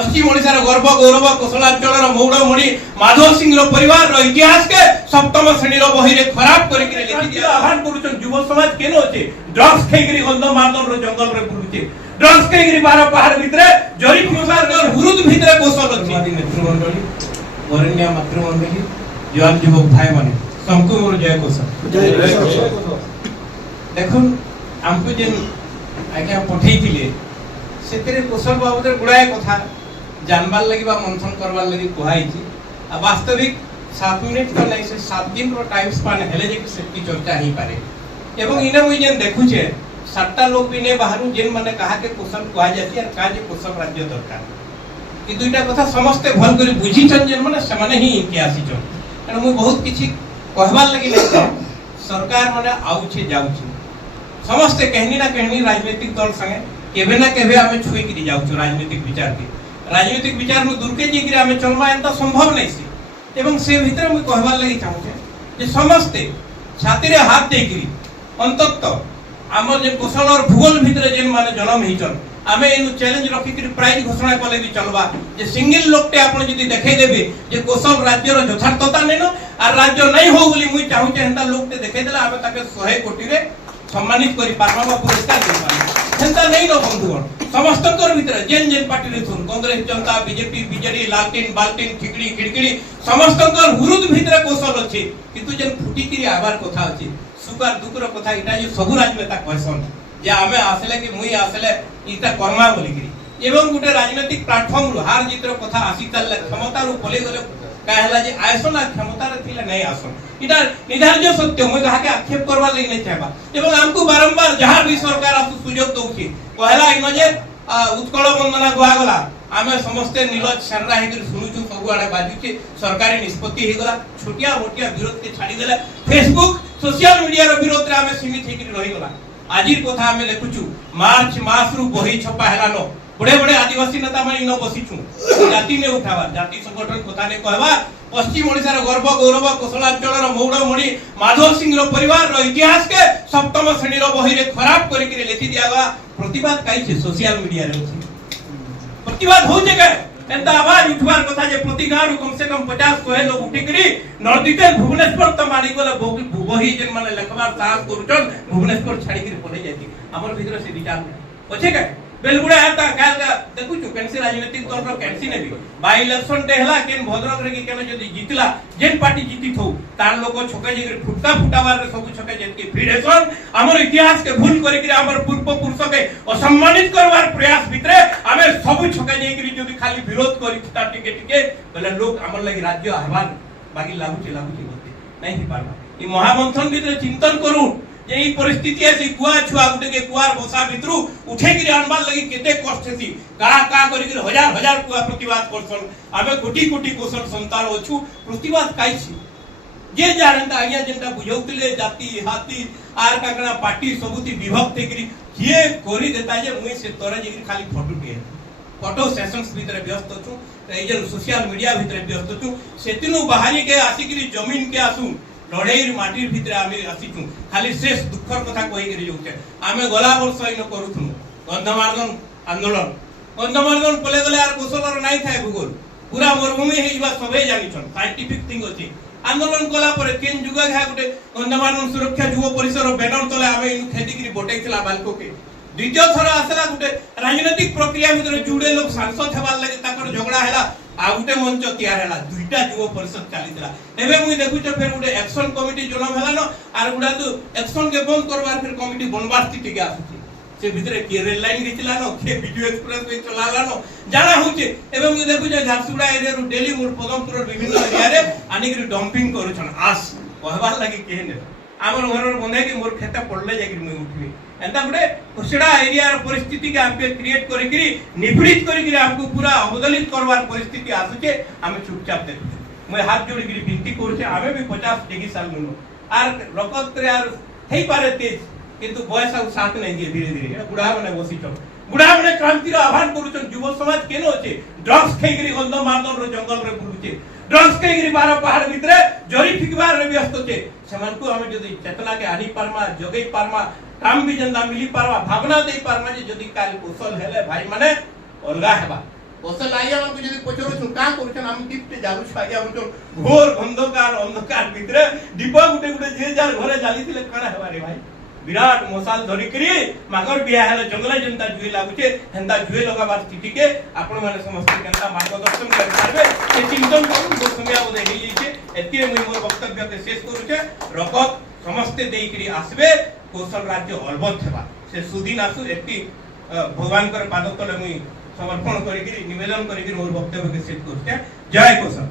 पश्चिम ओडिशार गर्व गौरव कोसलांचल मौड़मणि माधव सिंह परिवार इतिहास के सप्तम श्रेणी बही रे खराब करके लिखि दिया आह्वान करूछन युव समाज केन होचे ड्रग्स खेगिरी गंधमार्दन रो जंगल रे बुलुचे ड्रग्स खेगिरी बार पहाड़ भितरे जरी फुसार कर हुरुद भितरे कोसल अछि नेतृमंडली वरण्य मातृमंडली जवान युवक भाई माने सबको मोर जय कोसल जय देखुन हमको जेन आज्ञा पठेइथिले सेतेरे कोसल बाबदे गुडाय कथा जानबार लगी बा मंथन करबार लगी कहैछि आ वास्तविक 7 मिनिट तो नहीं से 7 दिन रो टाइम स्पान हेले जे सेति चर्चा ही पारे एवं इने मुई जेन देखुचे 7टा लोग भी ने बाहरु जेन माने कहा के कोसल कहा जाती और का जे कोसल राज्य दरकार ई दुईटा कथा समस्त भल करी बुझी छन जेन माने समान ही इतिहासी छन कारण मु बहुत किछि कहबार लगी नै सरकार माने आउछे जाउछे समस्त कहनी ना कहनी राजनीतिक दल संगे केबे ना केबे आमे छुई कि जाउछु राजनीतिक विचार में दूर के जे कि आमे चलमा एंता संभव नै से एवं से भीतर मु कहबार लागि चाहूछे जे समस्त छाती रे हाथ दे कि अंतत हमर जे कोसल और भूगोल भीतर जेन माने जन्म हिचन आमे एनु चैलेंज रखि कि प्राइज घोषणा कले भी चलबा जे सिंगल लोकटे आपण जदी देखाई देबे जे कोसल राज्य रो यथार्थता नेनो आ राज्य नै हो बोली मु चाहूछे एंता लोकटे देखाई देला आमे ताके 100 कोटी रे सम्मानित करी पारबा बा पुरस्कार दे पारबा सेंता नै नो बंधुगण समस्त कर भीतर जेन जेन पार्टी रे थुन कांग्रेस जनता बीजेपी बीजेडी लालटीन बालटीन ठिकड़ी खिड़किड़ी समस्त कर हुरुद भीतर कौशल अछि किंतु जेन फुटी किरी आबार कथा अछि सुकार दुकर कथा इटा जे सबु राजनेता कहसन जे आमे आसले कि मुई आसले इटा कर्मा बोली किरी एवं गुटे राजनीतिक प्लेटफॉर्म रु हार जीतर कथा आसी चलले क्षमता रु पले गले कहला जे आयसन आ क्षमता रे थिले नै आसन इटा निर्धारित सत्य मुई कहा के आक्षेप करबा लागि नै चाहबा एवं हमको बारंबार जहां भी सरकार आसु सुयोग दउछि कहला इन जे उत्कल वंदना गुआ गला आमे समस्त नीलज सररा हेकर सुनुछु सब आडे बाजुछि सरकारी निष्पत्ति हे गला छोटिया मोटिया विरोध के छाडी देला फेसबुक सोशल मीडिया रो विरोध रे आमे सीमित हेकर रहि गला आजिर कथा आमे देखुछु मार्च मास रु बही छपा हेलानो बड़े बड़े आदिवासी नेता माने न बसिछु जाति ने उठावा जाति संगठन कथा ने कहबा पश्चिम ओडिशार गर्व गौरव कोसलांचल मौड़मणि माधव सिंह परिवार इतिहास के सप्तम श्रेणी बही रे खराब करके लिखि दिया प्रतिवाद काई सोशल मीडिया रे प्रतिवाद हो जगह एंता आवाज उठवार कथा जे प्रति गांव कम से कम 50 कोहे लोग उठी करी नर्दिते भुवनेश्वर त मारी गले बही जेन माने लेखबार साहस करूचन भुवनेश्वर छाडी के पड़े जाती हमर भीतर से विचार अछि का बेलगुड़ा आता काल का देखुछु कैंसी राजनीतिक दल रो कैंसी ने भी बाय इलेक्शन देहला केन भद्रक रे की केन जदी जितला जेन पार्टी जीती थौ तार लोग छके जे फुटका फुटावार रे सब छके जेन की फ्रीडेशन हमर इतिहास के भूल करी कि हमर पूर्व पुरुष के असम्मानित करवार प्रयास भितरे हमें सब छके जे कि जदी खाली विरोध करी ता टिके टिके बोले लोग हमर लागि राज्य आह्वान बाकी लागु बोलते नहीं ही पारबा ई महामंथन भितरे चिंतन करू यही परिस्थिति ऐसी कुआ छुआ गुटे के कुआर बसा भितरु उठे कि आनबार लगी केते कष्ट थी का करी कि हजार हजार कुआ प्रतिवाद करसन आबे कोटी कोटी कोसल संतान ओछु प्रतिवाद काई छी जे जानता आज्ञा जेंटा बुझौतले जाति हाथी आर काकना पार्टी सबुती विभक्त करी किए कोरी देता जे मुई से तोरे जे खाली फोटो के फोटो सेशंस भीतर व्यस्त छु ए जे सोशल मीडिया भीतर व्यस्त छु सेतिनु बाहरी के आसी कि जमीन के आसु लड़ाई माटी भीतर आमे आसीछु खाली शेष दुखर कथा कहि करी जोते आमे गला वर्ष इन करूथु गंधमार्दन आंदोलन पले गले आर कोसलर नाही थाए भूगोल पूरा मरुभूमि हेइबा सबे जानि छन साइंटिफिक थिंग अछि आंदोलन कला पर केन जुगा घा गुटे गंधमार्दन सुरक्षा युव परिसर बैनर तले आमे इन खेती करी बोटेइथिला बालको के द्वितीय थर आसला गुटे राजनीतिक प्रक्रिया भीतर जुड़े लोग सांसद हेबार लागि ताकर झगड़ा हैला आ गुटे मंच तैयार हैला दुईटा युव परिषद चालितला एबे मुई देखुछ फेर गुटे एक्शन कमिटी जनम हैला न आर गुडा तो एक्शन के बंद करबार फिर कमिटी बनबार स्थिति के आसी से भीतर के रेल लाइन गितिला न के वीडियो एक्सप्रेस वे चलाला न जाना होचे एबे मुई देखुछ झारसुगुड़ा एरिया रु डेली मोर पदमपुर विभिन्न एरिया रे आनी के डंपिंग करूछन आस कहबार लागि के ने हमर घर बंधे के मोर खेता पड़ले जाकि मुई उठबी एंता गुटे खुसड़ा एरिया रो परिस्थिति के हमके क्रिएट करी करी निपीड़ित करी करी हमको पूरा अवदलित करवार परिस्थिति आसुचे हमें चुपचाप देखु मैं हाथ जोड़ी करी विनती करूचे हमें भी 50 डिग्री साल नुनो आर रकत रे आर हेई पारे तेज किंतु बयस आ साथ नहीं दिए धीरे धीरे बुढ़ा माने बसिछ बुढ़ा माने क्रांति रो आह्वान करूचन युव समाज केन होचे ड्रग्स खाई करी गंधमार्दन रो जंगल रे बुलुचे ड्रग्स खाई करी बार पहाड़ भितरे जरी फिकबार रे व्यस्त छे समान को हमें जदी चेतना के आनी पारमा जगई पारमा काम भी जंदा मिली पारवा भावना दे पारमा जे जदी काल कौशल हेले भाई माने अलगा हेबा কৌশল আইয়া আমাকে যদি পচারুছু কা করছেন আমি দীপতে জালুছ আইয়া বলছো ঘোর অন্ধকার ভিতরে দীপ গুটে গুটে যে যার ঘরে জ্বালিছিলে কাଣା হেবারে ভাই বিরাট মশাল ধরিকি মাগর বিয়া হেলে জঙ্গলে যেন্তা জুই লাগুছে হেন্তা জুই লগাবার স্থিতিকে আপন মানে সমস্ত কেন্তা মার্গদর্শন করে পারবে সে চিন্তন করুন বহু সময় বোধ হয়ে যাইছে এতিকে মুই মোর বক্তব্যকে শেষ করুছে রকত সমস্তে দেইকি আসবে কৌশল রাজ্য অলবৎ হেবা সে সুদিন আসু একটি ভগবানଙ୍କର ପାଦ ତଳେ ମୁଇ ସମର୍ପଣ କରିକି ନିବେଦନ କରିକି ମୋର ବକ୍ତବ୍ୟକୁ ଶେଷ କରୁଛେ ଜୟ କୌଶଲ।